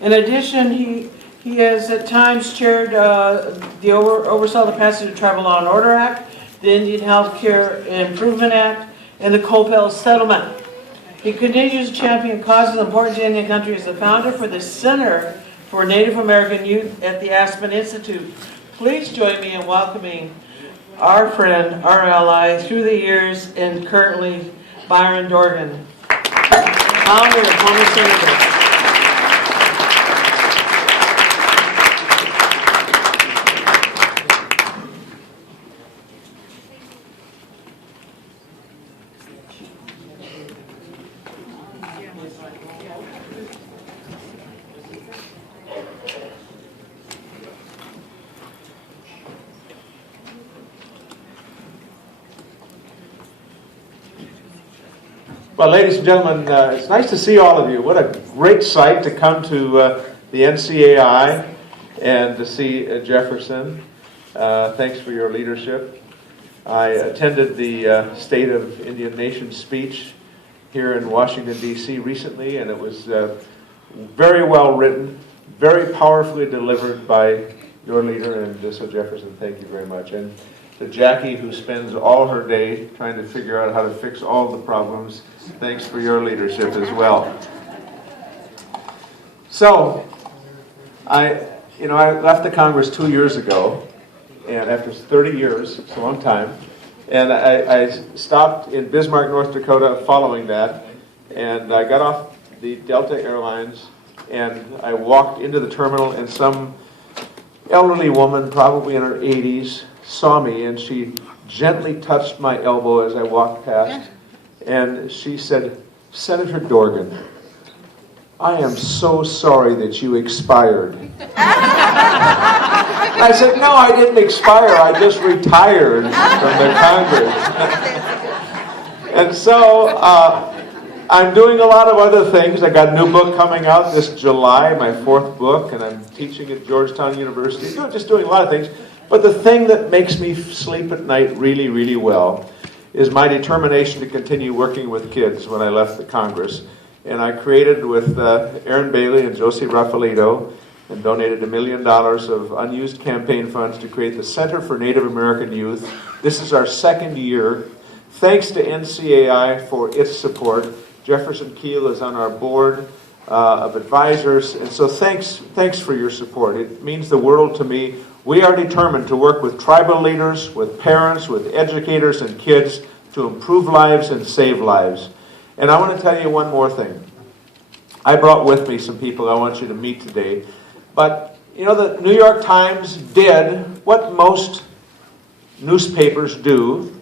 In addition, he has at times chaired oversaw the passage of the Tribal Law and Order Act, the Indian Health Care Improvement Act, and the Copel Settlement. He continues to champion causes important to Indian country as the founder for the Center for Native American Youth at the Aspen Institute. Please join me in welcoming our friend, our ally, through the years and currently, Byron Dorgan, founder and former senator. Well, ladies and gentlemen, it's nice to see all of you. What a great sight to come to the NCAI and to see Jefferson. Thanks for your leadership. I attended the State of Indian Nation speech here in Washington, D.C. recently, and it was very well written, very powerfully delivered by your leader, and so Jefferson, thank you very much. And to Jackie, who spends all her day trying to figure out how to fix all the problems, thanks for your leadership as well. So, I left the Congress 2 years ago, and after 30 years, it's a long time, and I stopped in Bismarck, North Dakota following that, and I got off the Delta Airlines, and I walked into the terminal, and some elderly woman, probably in her 80s, saw me, and she gently touched my elbow as I walked past, and she said, "Senator Dorgan, I am so sorry that you expired." I said, "No, I didn't expire. I just retired from the Congress." And so I'm doing a lot of other things. I got a new book coming out this July, my 4th book, and I'm teaching at Georgetown University. Just doing a lot of things. But the thing that makes me sleep at night really, really well is my determination to continue working with kids when I left the Congress. And I created with Aaron Bailey and Josie Raffalito and donated $1 million of unused campaign funds to create the Center for Native American Youth. This is our 2nd year. Thanks to NCAI for its support. Jefferson Keel is on our board of advisors. And so thanks for your support. It means the world to me. We are determined to work with tribal leaders, with parents, with educators and kids to improve lives and save lives. And I want to tell you one more thing. I brought with me some people I want you to meet today. But, the New York Times did what most newspapers do.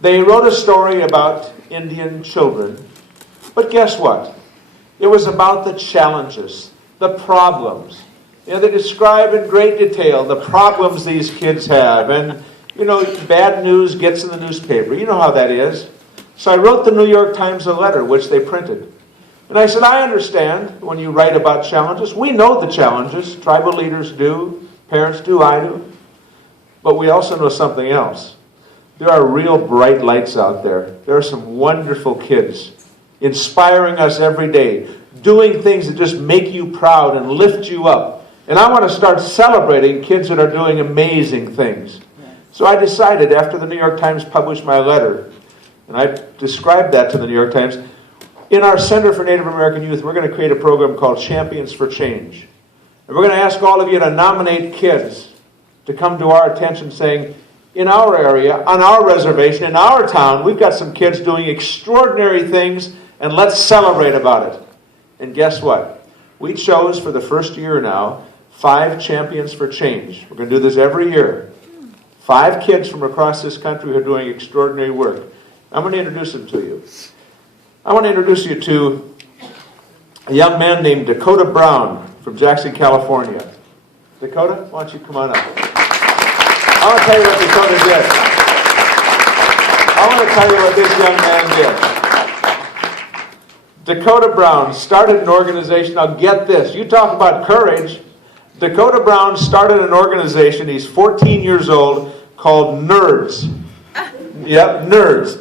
They wrote a story about Indian children. But guess what? It was about the challenges, the problems. They describe in great detail the problems these kids have. And, bad news gets in the newspaper. You know how that is. So I wrote the New York Times a letter, which they printed. And I said, I understand when you write about challenges. We know the challenges. Tribal leaders do. Parents do. I do. But we also know something else. There are real bright lights out there. There are some wonderful kids inspiring us every day, doing things that just make you proud and lift you up. And I want to start celebrating kids that are doing amazing things. So I decided after the New York Times published my letter, and I described that to the New York Times, in our Center for Native American Youth, we're going to create a program called Champions for Change. And we're going to ask all of you to nominate kids to come to our attention saying, in our area, on our reservation, in our town, we've got some kids doing extraordinary things, and let's celebrate about it. And guess what? We chose for the first year now 5 Champions for Change. We're going to do this every year. 5 kids from across this country who are doing extraordinary work. I'm going to introduce them to you. I want to introduce you to a young man named Dakota Brown from Jackson, California. Dakota, why don't you come on up? I want to tell you what Dakota did. I want to tell you what this young man did. Dakota Brown started an organization. Now get this. You talk about courage. Dakota Brown started an organization, he's 14 years old, called NERDS. Yep, NERDS.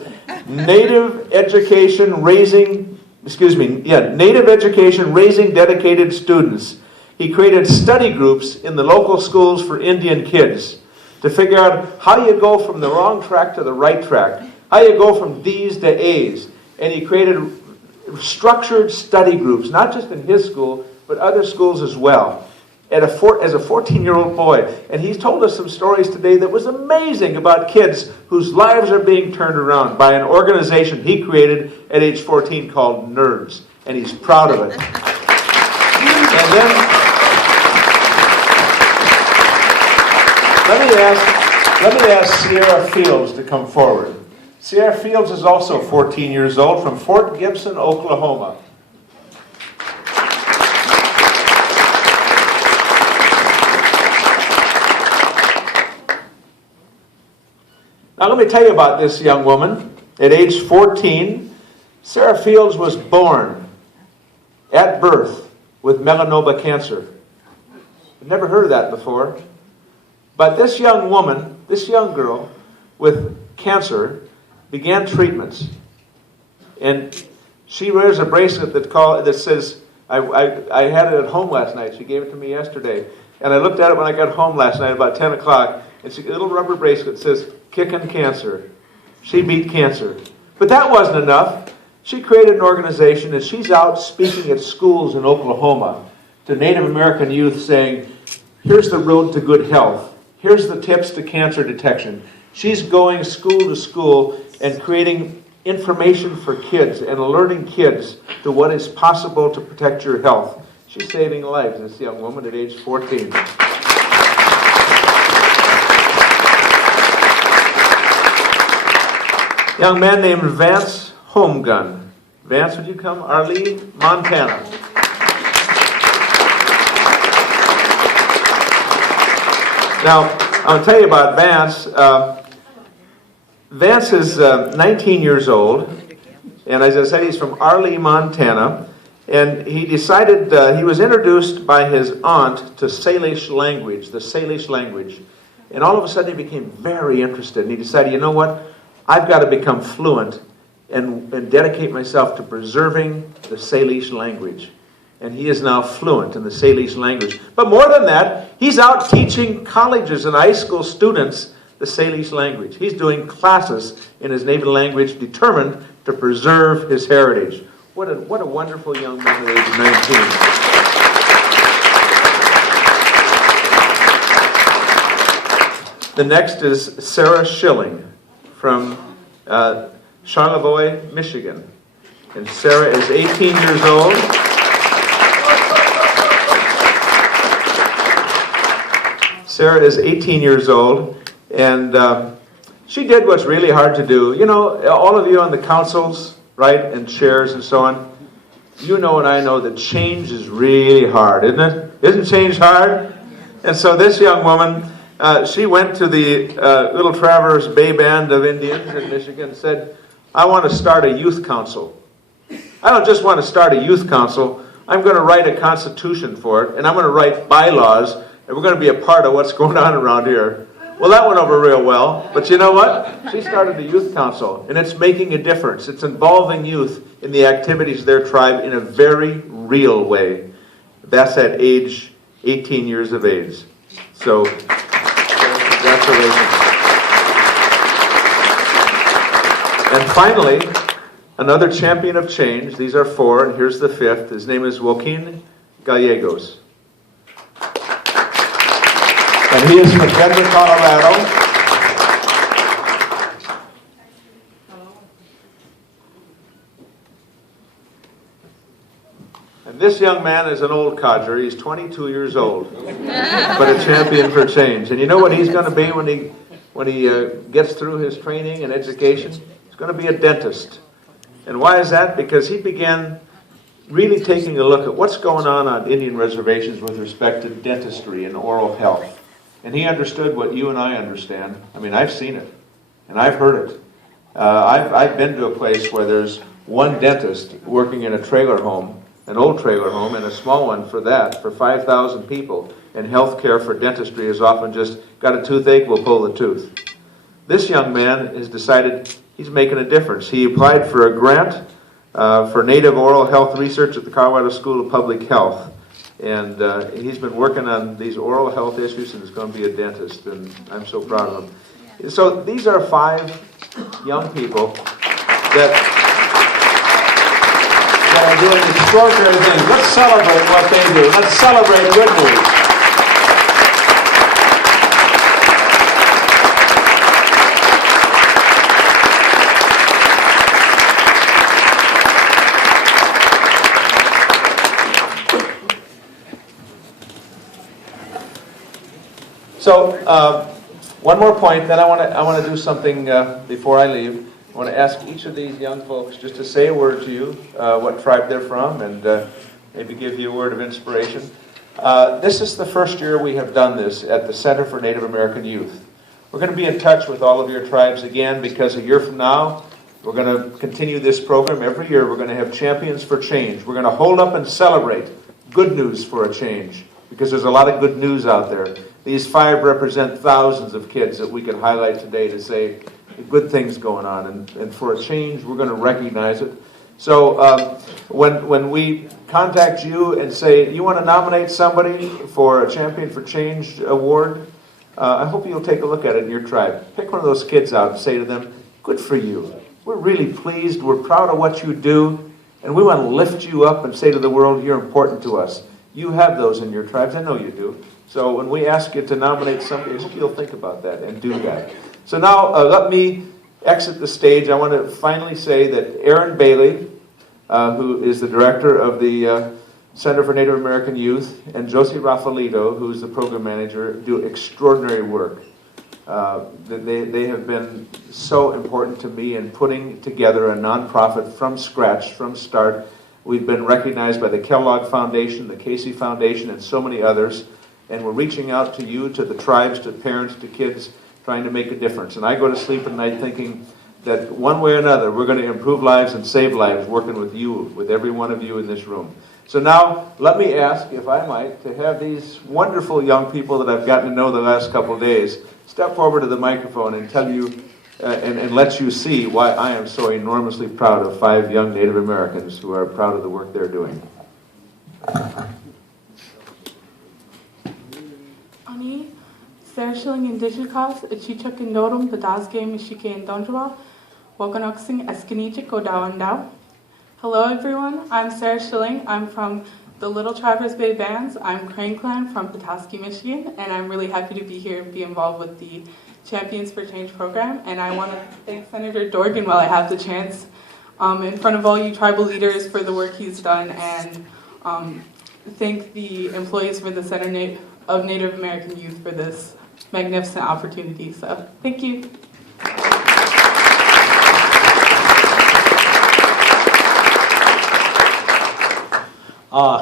Native Education Raising Native education, raising dedicated students. He created study groups in the local schools for Indian kids to figure out how you go from the wrong track to the right track, how you go from D's to A's. And he created structured study groups, not just in his school, but other schools as well, as a 14-year-old boy. And he's told us some stories today that was amazing about kids whose lives are being turned around by an organization he created at age 14 called NERDS. And he's proud of it. And then, let me ask Sierra Fields to come forward. Sierra Fields is also 14 years old from Fort Gibson, Oklahoma. Now let me tell you about this young woman. At age 14, Sarah Fields was born at birth with melanoma cancer. I've never heard of that before. But this young woman, this young girl with cancer, began treatments. And she wears a bracelet that says, I had it at home last night. She gave it to me yesterday. And I looked at it when I got home last night about 10 o'clock. It's a little rubber bracelet that says, "Kickin' Cancer." She beat cancer. But that wasn't enough. She created an organization, and she's out speaking at schools in Oklahoma to Native American youth saying, here's the road to good health. Here's the tips to cancer detection. She's going school to school and creating information for kids and alerting kids to what is possible to protect your health. She's saving lives, this young woman at age 14. Young man named Vance Homegun. Vance, would you come? Arlene, Montana. Now, I'll tell you about Vance. Vance is 19 years old, and as I said, he's from Arlene, Montana, and he decided, he was introduced by his aunt to Salish language, the Salish language, and all of a sudden he became very interested, and he decided, you know what, I've got to become fluent and dedicate myself to preserving the Salish language. And he is now fluent in the Salish language. But more than that, he's out teaching colleges and high school students the Salish language. He's doing classes in his native language, determined to preserve his heritage. What a wonderful young man at age 19. The next is Sarah Schilling from Charlevoix, Michigan. And Sarah is 18 years old. Sarah is 18 years old, and she did what's really hard to do. You know, all of you on the councils, right, and chairs and so on, you know and I know that change is really hard, isn't it? Isn't change hard? And so this young woman, she went to the Little Traverse Bay Band of Indians in Michigan and said, I want to start a youth council. I don't just want to start a youth council. I'm going to write a constitution for it, and I'm going to write bylaws, and we're going to be a part of what's going on around here. Well, that went over real well, but you know what? She started the youth council, and it's making a difference. It's involving youth in the activities of their tribe in a very real way. That's at age 18 years of age. So, congratulations. And finally, another champion of change. These are four, and here's the fifth. His name is Joaquin Gallegos. And he is from Denver, Colorado. And this young man is an old codger. He's 22 years old, but a champion for change. And you know what he's going to be when he gets through his training and education? He's going to be a dentist. And why is that? Because he began really taking a look at what's going on Indian reservations with respect to dentistry and oral health. And he understood what you and I understand. I mean, I've seen it, and I've heard it. I've been to a place where there's one dentist working in a trailer home, an old trailer home, and a small one for 5,000 people. And health care for dentistry is often just, got a toothache, we'll pull the tooth. This young man has decided he's making a difference. He applied for a grant for Native Oral Health Research at the Colorado School of Public Health. And he's been working on these oral health issues and is going to be a dentist, and I'm so proud of him. So these are 5 young people that are doing extraordinary things. Let's celebrate what they do. Let's celebrate good news. So, one more point, then I want to do something before I leave. I want to ask each of these young folks just to say a word to you, what tribe they're from, and maybe give you a word of inspiration. This is the first year we have done this at the Center for Native American Youth. We're going to be in touch with all of your tribes again, because a year from now, we're going to continue this program. Every year we're going to have Champions for Change. We're going to hold up and celebrate good news for a change, because there's a lot of good news out there. These 5 represent thousands of kids that we could highlight today to say good things going on. And for a change, we're going to recognize it. So when we contact you and say, you want to nominate somebody for a Champion for Change award, I hope you'll take a look at it in your tribe. Pick one of those kids out and say to them, good for you. We're really pleased. We're proud of what you do. And we want to lift you up and say to the world, you're important to us. You have those in your tribes. I know you do. So when we ask you to nominate somebody, I hope you'll think about that and do that. So now let me exit the stage. I want to finally say that Aaron Bailey, who is the director of the Center for Native American Youth, and Josie Rafaelito, who's the program manager, do extraordinary work. They have been so important to me in putting together a nonprofit from scratch, from start. We've been recognized by the Kellogg Foundation, the Casey Foundation, and so many others. And we're reaching out to you, to the tribes, to parents, to kids, trying to make a difference. And I go to sleep at night thinking that one way or another, we're going to improve lives and save lives working with you, with every one of you in this room. So now, let me ask, if I might, to have these wonderful young people that I've gotten to know the last couple of days step forward to the microphone and tell you and let you see why I am so enormously proud of 5 young Native Americans who are proud of the work they're doing. Ani, Sarah Schilling in Digikas, Chichak in Norum, Badazge, Mishike in Donjwa, Wokanoxing, Eskanichik, Odawandao. Hello everyone, I'm Sarah Schilling. I'm from the Little Traverse Bay Bands. I'm Crane Clan from Petoskey, Michigan, and I'm really happy to be here and be involved with the Champions for Change program. And I want to thank Senator Dorgan while I have the chance in front of all you tribal leaders for the work he's done, and thank the employees for the Center of Native American Youth for this magnificent opportunity. So, thank you.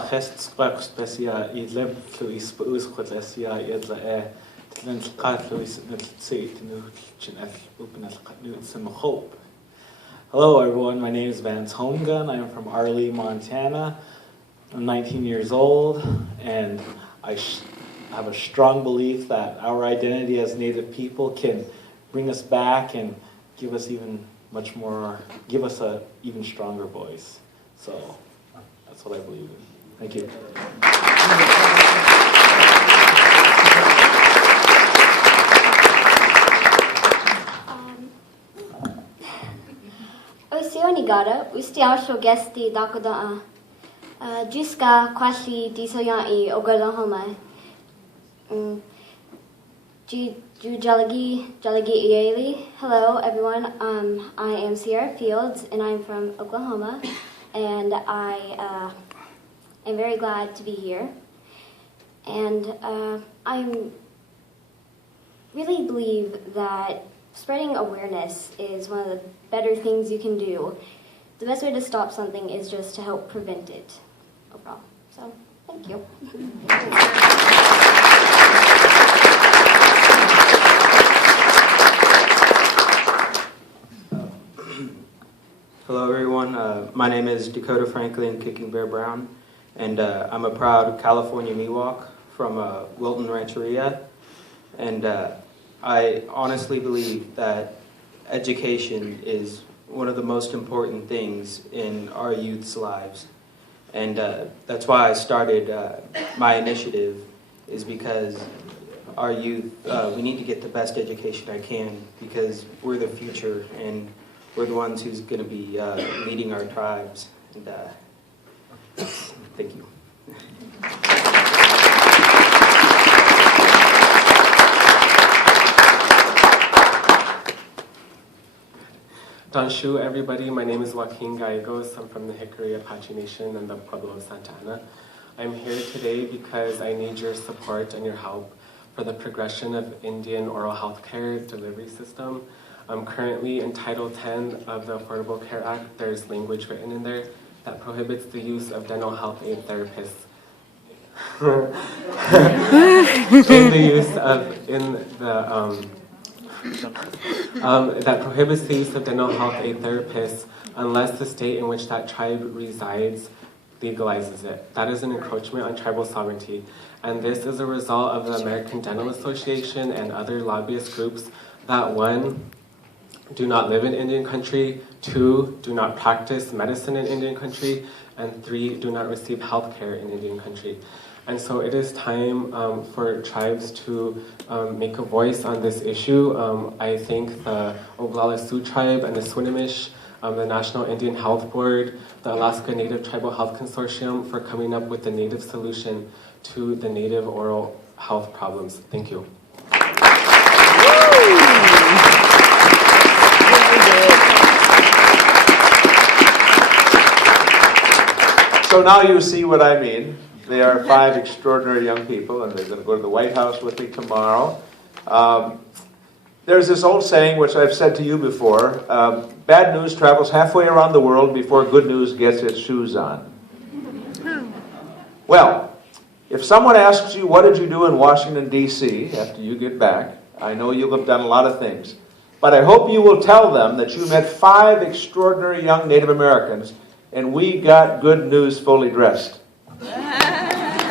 Gest sprak specia idlem fluis buus quatlesia idla tlen qat fluis nitsit nu chinef open nu some hope. Hello everyone, my name is Vance Holmgren. I am from Arley, Montana. I'm 19 years old, and I have a strong belief that our identity as Native people can bring us back and give us even much more, give us a even stronger voice. So that's what I believe in. Thank you. Oceanigada, ustiausho gesti dakoda Juska kwashi disoyan I Oklahoma. Jalagi Ieli. Hello everyone. I am Sierra Fields and I'm from Oklahoma, and I am very glad to be here. And I really believe that spreading awareness is one of the better things you can do. The best way to stop something is just to help prevent it overall. So, thank you. Hello everyone, my name is Dakota Franklin Kicking Bear Brown, and I'm a proud California Miwok from Wilton Rancheria, and I honestly believe that education is one of the most important things in our youth's lives. And that's why I started my initiative, is because our youth, we need to get the best education I can, because we're the future and we're the ones who's going to be leading our tribes. And thank you. Danshu, everybody. My name is Joaquin Gallegos. I'm from the Hickory Apache Nation and the Pueblo of Santa Ana. I'm here today because I need your support and your help for the progression of Indian oral health care delivery system. Currently in Title 10 of the Affordable Care Act, there's language written in there that prohibits the use of dental health aid therapists that prohibits the use of dental health aid therapists unless the state in which that tribe resides legalizes it. That is an encroachment on tribal sovereignty. And this is a result of the American Dental Association and other lobbyist groups that, 1, do not live in Indian country, 2, do not practice medicine in Indian country, and 3, do not receive health care in Indian country. And so it is time for tribes to make a voice on this issue. I thank the Oglala Sioux tribe and the Swinomish, the National Indian Health Board, the Alaska Native Tribal Health Consortium for coming up with the native solution to the native oral health problems. Thank you. So now you see what I mean. They are 5 extraordinary young people, and they're going to go to the White House with me tomorrow. There's this old saying, which I've said to you before, bad news travels halfway around the world before good news gets its shoes on. Well, if someone asks you, what did you do in Washington, D.C. after you get back, I know you'll have done a lot of things, but I hope you will tell them that you met 5 extraordinary young Native Americans, and we got good news fully dressed.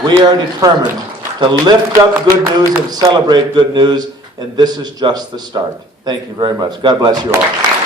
We are determined to lift up good news and celebrate good news, and this is just the start. Thank you very much. God bless you all.